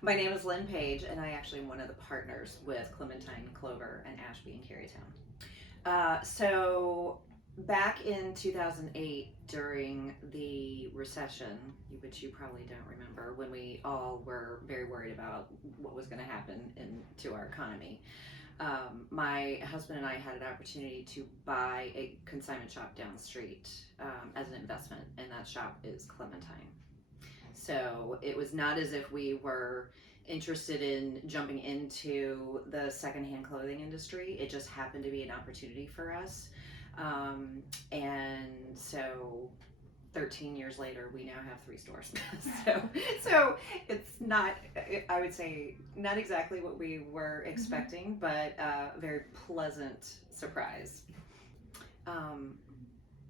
My name is Lyn Page, and I actually am one of the partners with Clementine, Clover, and Ashby in Carytown. So back in 2008, during the recession, which you probably don't remember, when we all were very worried about what was going to happen to our economy, my husband and I had an opportunity to buy a consignment shop down the street as an investment, and that shop is Clementine. So it was not as if we were interested in jumping into the secondhand clothing industry. It just happened to be an opportunity for us. And so 13 years later, we now have 3 stores. so it's not, I would say, not exactly what we were expecting, but a very pleasant surprise.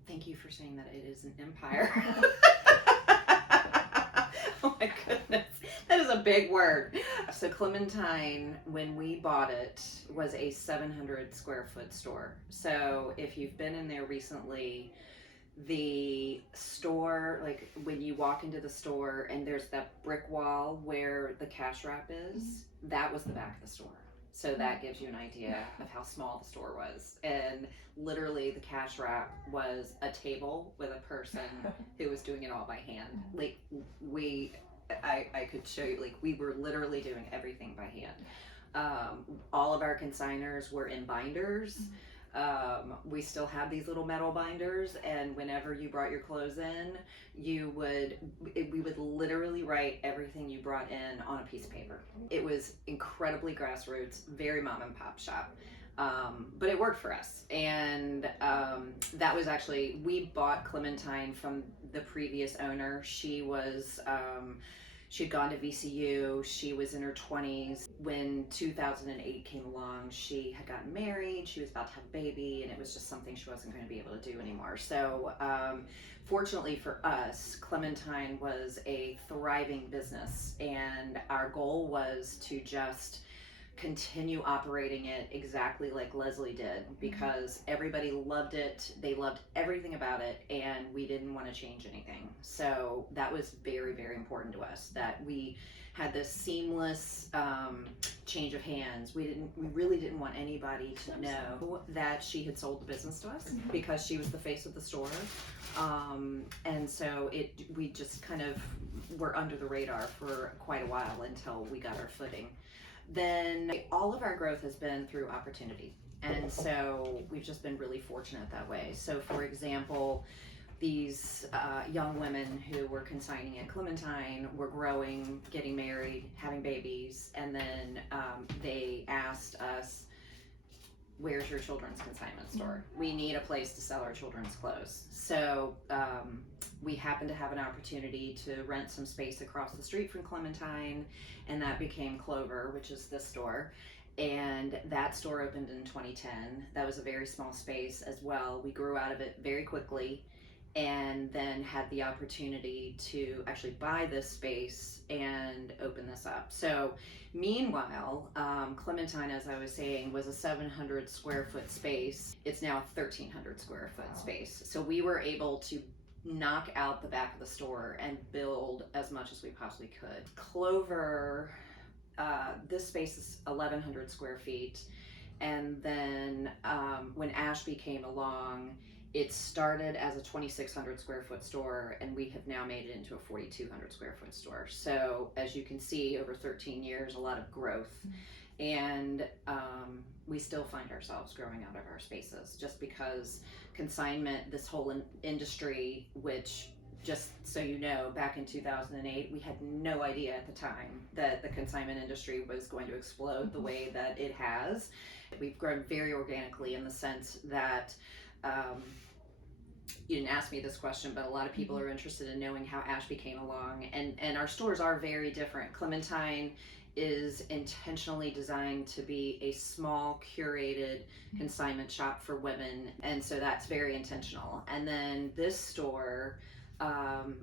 Thank you for saying that it is an empire. Oh my goodness, that is a big word. So Clementine, when we bought it, was a 700 square foot store. So if you've been in there recently, the store, like when you walk into the store and there's that brick wall where the cash wrap is, that was the back of the store. So that gives you an idea of how small the store was. And literally the cash wrap was a table with a person who was doing it all by hand. Like I could show you, like we were literally doing everything by hand. All of our consigners were in binders. We still have these little metal binders, and whenever you brought your clothes in, we would literally write everything you brought in on a piece of paper. It was incredibly grassroots, very mom and pop shop. But it worked for us. And that was actually, we bought Clementine from the previous owner. She was, she'd gone to VCU. She was in her 20s. When 2008 came along, she had gotten married. She was about to have a baby, and it was just something she wasn't going to be able to do anymore. So fortunately for us, Clementine was a thriving business, and our goal was to just continue operating it exactly like Leslie did, because everybody loved it. They loved everything about it, and we didn't want to change anything. So that was very, very important to us, that we had this seamless change of hands. We really didn't want anybody to know that she had sold the business to us, because she was the face of the store. And so we just kind of were under the radar for quite a while until we got our footing. Then all of our growth has been through opportunity. And so we've just been really fortunate that way. So for example, these young women who were consigning at Clementine were growing, getting married, having babies, and then they asked us, where's your children's consignment store? We need a place to sell our children's clothes. So we happened to have an opportunity to rent some space across the street from Clementine, and that became Clover, which is this store. And that store opened in 2010. That was a very small space as well. We grew out of it very quickly, and then had the opportunity to actually buy this space and open this up. So meanwhile, Clementine, as I was saying, was a 700 square foot space. It's now a 1,300 square foot space. So we were able to knock out the back of the store and build as much as we possibly could. Clover, this space is 1,100 square feet. And then when Ashby came along, it started as a 2,600 square foot store, and we have now made it into a 4,200 square foot store. So as you can see, over 13 years, a lot of growth. And we still find ourselves growing out of our spaces, just because consignment, this whole industry, which, just so you know, back in 2008, we had no idea at the time that the consignment industry was going to explode the way that it has. We've grown very organically, in the sense that you didn't ask me this question, but a lot of people are interested in knowing how Ashby came along, and our stores are very different. Clementine is intentionally designed to be a small, curated consignment shop for women, and so that's very intentional. And then this store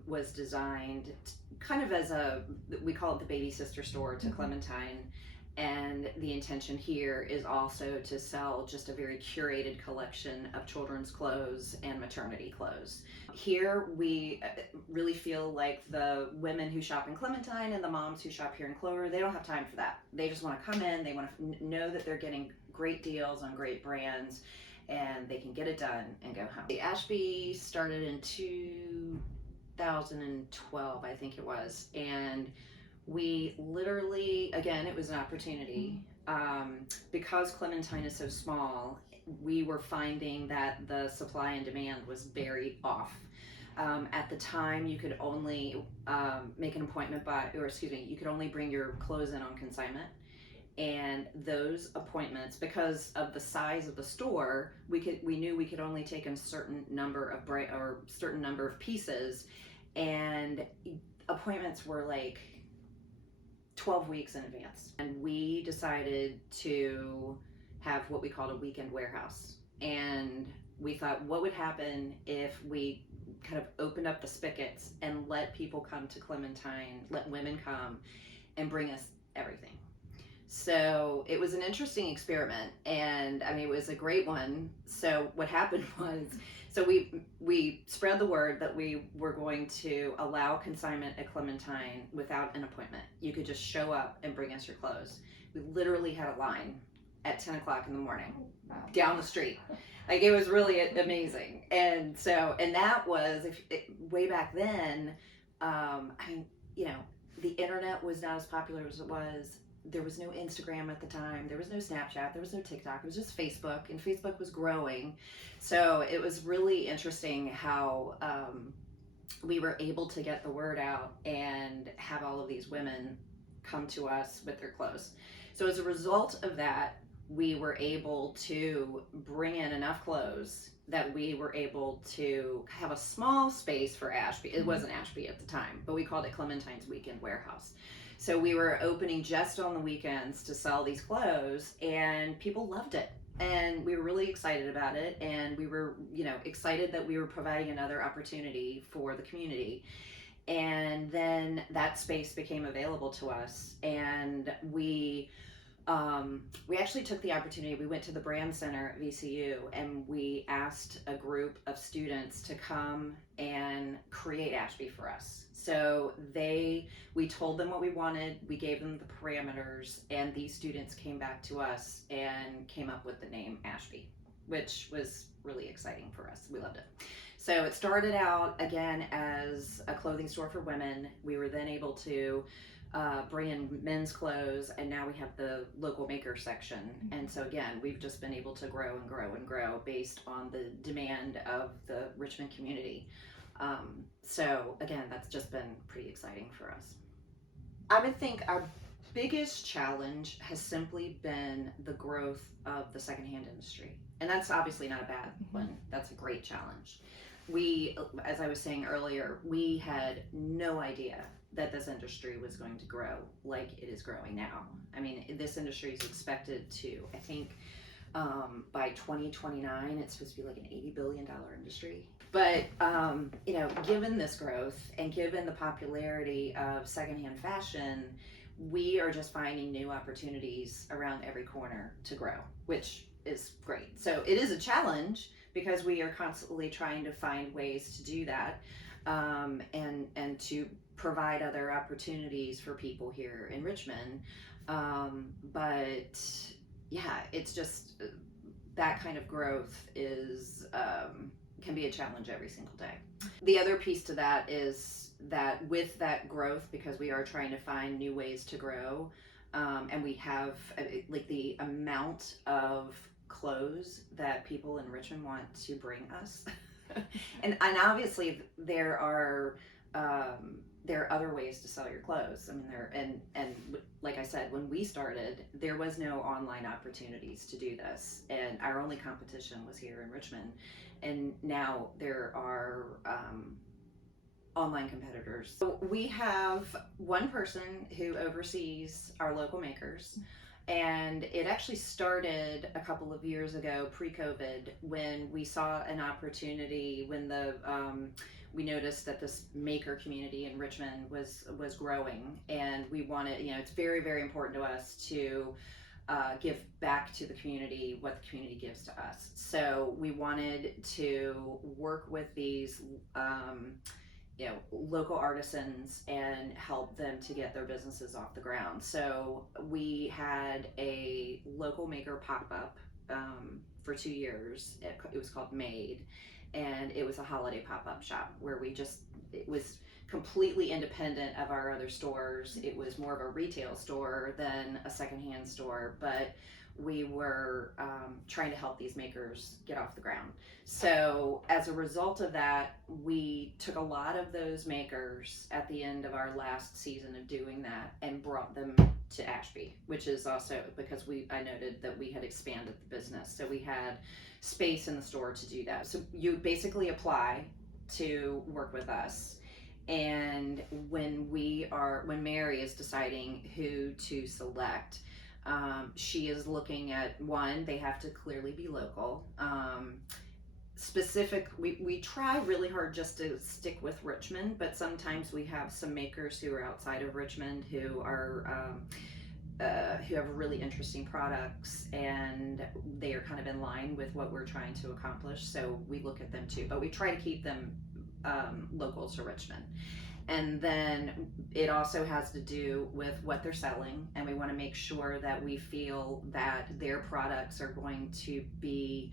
was designed kind of as we call it the baby sister store to Clementine. And the intention here is also to sell just a very curated collection of children's clothes and maternity clothes. Here we really feel like the women who shop in Clementine and the moms who shop here in Clover, they don't have time for that. They just want to come in, they want to know that they're getting great deals on great brands, and they can get it done and go home. The Ashby started in 2012, I think it was, and we literally, again, it was an opportunity. Because Clementine is so small, we were finding that the supply and demand was very off. At the time, you could only make an appointment you could only bring your clothes in on consignment. And those appointments, because of the size of the store, we knew we could only take in a certain number of pieces, and appointments were like 12 weeks in advance. And we decided to have what we called a weekend warehouse. And we thought, what would happen if we kind of opened up the spigots and let people come to Clementine, let women come and bring us everything. So it was an interesting experiment, and I mean, it was a great one. So what happened was, so we spread the word that we were going to allow consignment at Clementine without an appointment. You could just show up and bring us your clothes. We literally had a line at 10 o'clock in the morning down the street. Like, it was really amazing. And so, and that was, way back then, I mean, you know, the internet was not as popular as it was. There was no Instagram at the time. There was no Snapchat. There was no TikTok. It was just Facebook, and Facebook was growing. So it was really interesting how we were able to get the word out and have all of these women come to us with their clothes. So as a result of that, we were able to bring in enough clothes that we were able to have a small space for Ashby. It wasn't Ashby at the time, but we called it Clementine's Weekend Warehouse. So we were opening just on the weekends to sell these clothes, and people loved it. And we were really excited about it. And we were, excited that we were providing another opportunity for the community. And then that space became available to us. And we actually took the opportunity. We went to the brand center at VCU, and we asked a group of students to come and create Ashby for us. So we told them what we wanted, we gave them the parameters, and these students came back to us and came up with the name Ashby, which was really exciting for us. We loved it. So it started out, again, as a clothing store for women. We were then able to bring in men's clothes, and now we have the local maker section. And so again, we've just been able to grow and grow and grow based on the demand of the Richmond community. So again, that's just been pretty exciting for us. I would think our biggest challenge has simply been the growth of the secondhand industry. And that's obviously not a bad one. That's a great challenge. We, as I was saying earlier, we had no idea that this industry was going to grow like it is growing now. I mean, this industry is expected to, I think, by 2029, it's supposed to be like an $80 billion industry. But, given this growth and given the popularity of secondhand fashion, we are just finding new opportunities around every corner to grow, which is great. So it is a challenge because we are constantly trying to find ways to do that, and to provide other opportunities for people here in Richmond. But yeah, it's just that kind of growth is can be a challenge every single day. The other piece to that is that with that growth, because we are trying to find new ways to grow, and we have like the amount of clothes that people in Richmond want to bring us, and obviously there are other ways to sell your clothes. I mean, and like I said, when we started, there was no online opportunities to do this, and our only competition was here in Richmond. And now there are online competitors. So we have one person who oversees our local makers, and it actually started a couple of years ago, pre-COVID, when we saw an opportunity when we noticed that this maker community in Richmond was growing, and we wanted, it's very, very important to us to give back to the community what the community gives to us. So we wanted to work with these local artisans and help them to get their businesses off the ground. So we had a local maker pop up for 2 years. It was called Made, and it was a holiday pop up shop where it was completely independent of our other stores. It was more of a retail store than a secondhand store, but we were trying to help these makers get off the ground. So as a result of that, we took a lot of those makers at the end of our last season of doing that and brought them to Ashby, which is also because I noted that we had expanded the business. So we had space in the store to do that. So you basically apply to work with us. And when Mary is deciding who to select, she is looking at, one, they have to clearly be local. We try really hard just to stick with Richmond, but sometimes we have some makers who are outside of Richmond who have really interesting products, and they are kind of in line with what we're trying to accomplish. So we look at them too, but we try to keep them local to Richmond. And then it also has to do with what they're selling, and we want to make sure that we feel that their products are going to be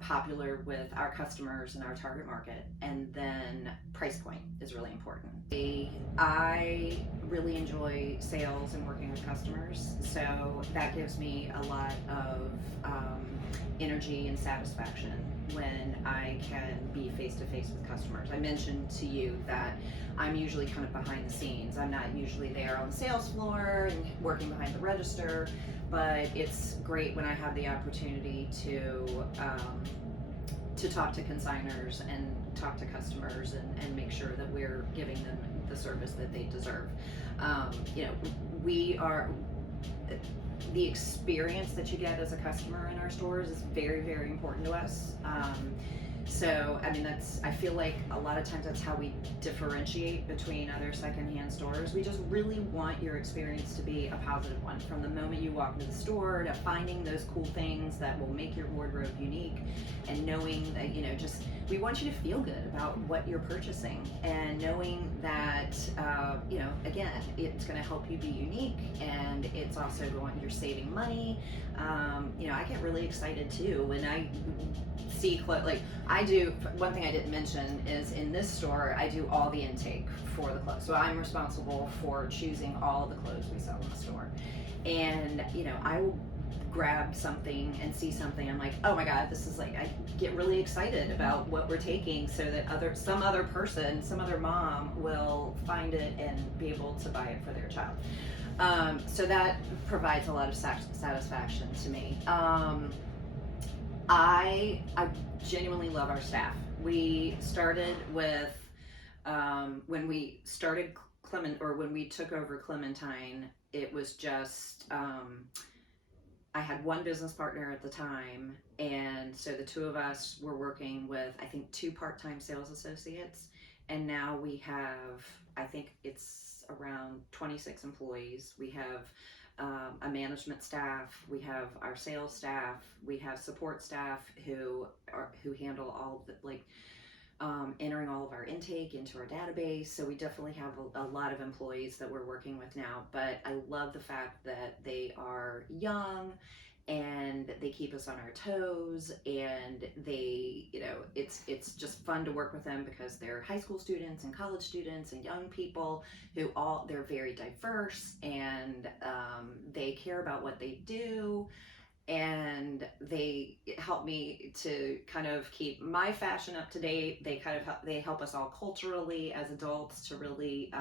popular with our customers and our target market. And then price point is really important. I really enjoy sales and working with customers, so that gives me a lot of energy and satisfaction when I can be face to face with customers. I mentioned to you that I'm usually kind of behind the scenes. I'm not usually there on the sales floor and working behind the register, but it's great when I have the opportunity to talk to consigners and talk to customers and make sure that we're giving them the service that they deserve. The experience that you get as a customer in our stores is very, very important to us. I feel like a lot of times that's how we differentiate between other secondhand stores. We just really want your experience to be a positive one. From the moment you walk into the store to finding those cool things that will make your wardrobe unique, and knowing that, we want you to feel good about what you're purchasing, and knowing that, again, it's going to help you be unique, and it's also you're saving money. I get really excited too when I see I do. One thing I didn't mention is in this store I do all the intake for the clothes, so I'm responsible for choosing all of the clothes we sell in the store. And I will grab something and see something, I'm like, oh my god, this is I get really excited about what we're taking, so that some other mom will find it and be able to buy it for their child. So that provides a lot of satisfaction to me. I genuinely love our staff. We started with when we started when we took over Clementine, it was just I had one business partner at the time, and so the two of us were working with, I think, 2 part-time sales associates, and now we have, I think it's around 26 employees. We have a management staff, we have our sales staff, we have support staff who handle all of the entering all of our intake into our database. So we definitely have a lot of employees that we're working with now, but I love the fact that they are young and they keep us on our toes, and they, it's just fun to work with them because they're high school students and college students and young people they're very diverse, and they care about what they do, and they help me to kind of keep my fashion up to date. They help us all culturally as adults to really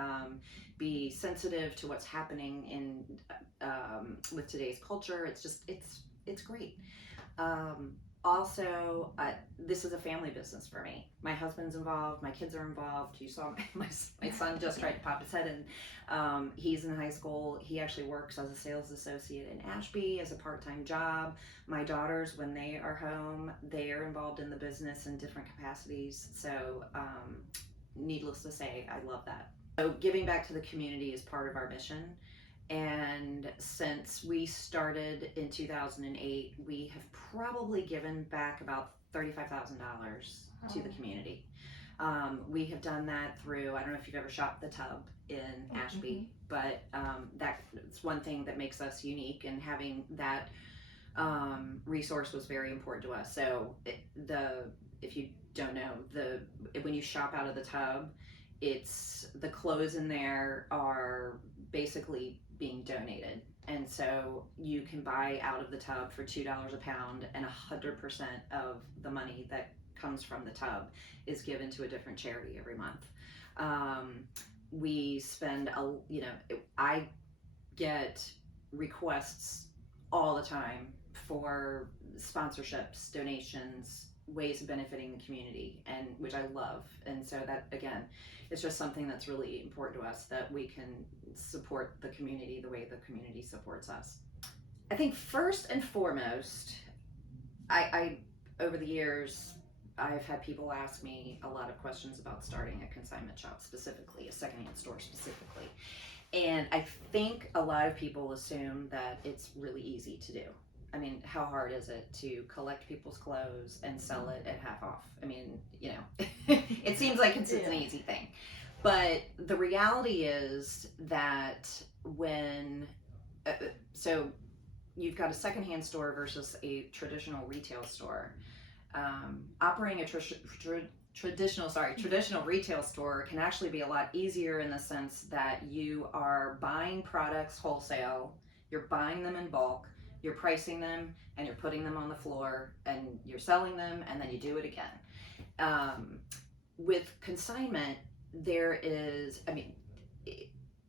be sensitive to what's happening in with today's culture. It's great. Also, this is a family business for me. My husband's involved, my kids are involved. You saw my son just tried to pop his head in. He's in high school. He actually works as a sales associate in Ashby as a part-time job. My daughters, when they are home, they are involved in the business in different capacities. So needless to say, I love that. So giving back to the community is part of our mission. And since we started in 2008, we have probably given back about $35,000 to the community. We have done that through, I don't know if you've ever shopped the Tub in Ashby, but that's one thing that makes us unique, and having that resource was very important to us. So if you don't know, when you shop out of the Tub, it's the clothes in there are basically being donated, and so you can buy out of the Tub for $2 a pound, and 100% of the money that comes from the Tub is given to a different charity every month. We spend I get requests all the time for sponsorships, donations, ways of benefiting the community, and which I love. And so that, again, it's just something that's really important to us, that we can support the community the way the community supports us. I think first and foremost, I over the years, I've had people ask me a lot of questions about starting a consignment shop specifically, a secondhand store specifically. And I think a lot of people assume that it's really easy to do. I mean, how hard is it to collect people's clothes and sell it at half off? I mean, it seems like it's an easy thing. But the reality is that so you've got a secondhand store versus a traditional retail store. Operating a traditional retail store can actually be a lot easier, in the sense that you are buying products wholesale, you're buying them in bulk, you're pricing them, and you're putting them on the floor, and you're selling them, and then you do it again. With consignment,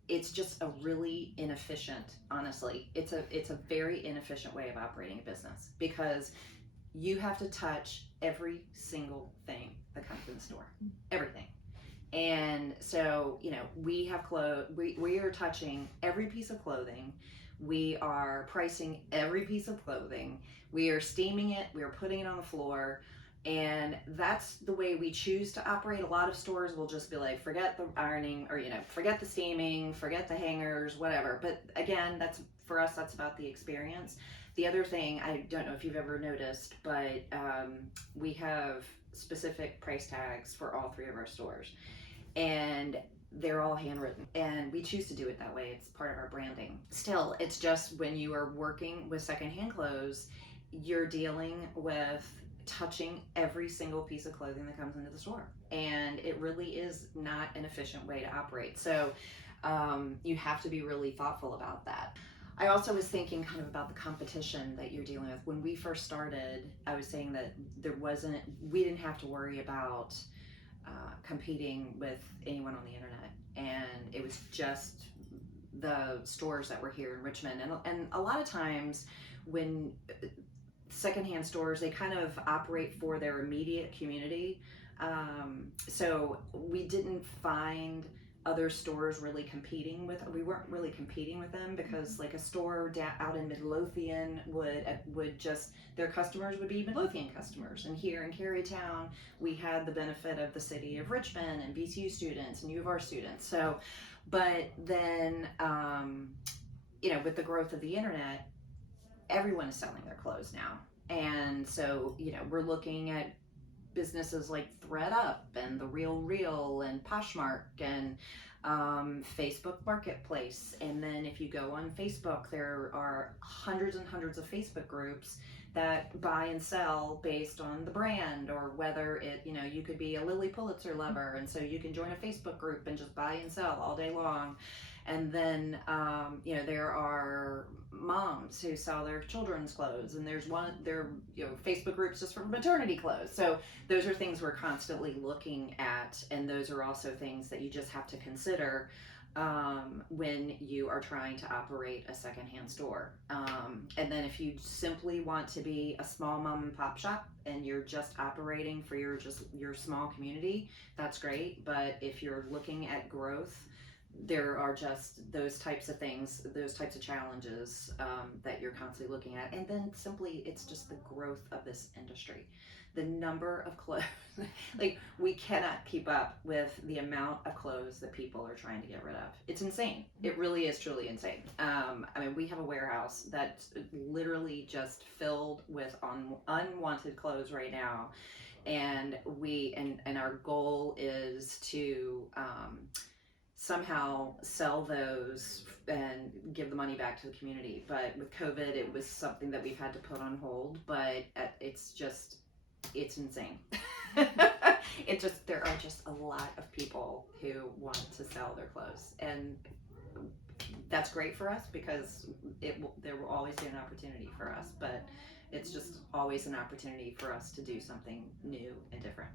it's just a really inefficient, honestly, it's a very inefficient way of operating a business, because you have to touch every single thing that comes in the store, everything. And so, we have we are touching every piece of clothing. We are pricing every piece of clothing. We are steaming it. We are putting it on the floor. And that's the way we choose to operate. A lot of stores will just be like, forget the ironing, or, forget the steaming, forget the hangers, whatever. But again, for us, that's about the experience. The other thing, I don't know if you've ever noticed, but we have specific price tags for all 3 of our stores, and they're all handwritten, and we choose to do it that way. It's part of our branding. Still, it's just, when you are working with secondhand clothes, you're dealing with touching every single piece of clothing that comes into the store, and it really is not an efficient way to operate. So you have to be really thoughtful about that. I also was thinking kind of about the competition that you're dealing with. When we first started, I was saying that we didn't have to worry about competing with anyone on the internet, and it was just the stores that were here in Richmond. And a lot of times when secondhand stores, they kind of operate for their immediate community. So we didn't find other stores really we weren't really competing with them, because like a store out in Midlothian would just, their customers would be Midlothian customers, and here in Carytown we had the benefit of the city of Richmond and BCU students and U of R students. So, but then with the growth of the internet, everyone is selling their clothes now, and so we're looking at businesses like ThreadUp and The Real and Poshmark and Facebook Marketplace. And then if you go on Facebook, there are hundreds and hundreds of Facebook groups that buy and sell based on the brand, or whether you could be a Lily Pulitzer lover, and so you can join a Facebook group and just buy and sell all day long. And then there are moms who sell their children's clothes, and there Facebook groups just for maternity clothes. So those are things we're constantly looking at, and those are also things that you just have to consider when you are trying to operate a secondhand store. And then if you simply want to be a small mom and pop shop, and you're just operating for your small community, that's great. But if you're looking at growth, there are just those types of things, those types of challenges that you're constantly looking at. And then simply, it's just the growth of this industry. The number of clothes, like, we cannot keep up with the amount of clothes that people are trying to get rid of. It's insane. It really is truly insane. I mean, we have a warehouse that's literally just filled with unwanted clothes right now. And our goal is to somehow sell those and give the money back to the community. But with COVID, it was something that we've had to put on hold. But it's insane. There are just a lot of people who want to sell their clothes, and that's great for us because there will always be an opportunity for us. But it's just always an opportunity for us to do something new and different.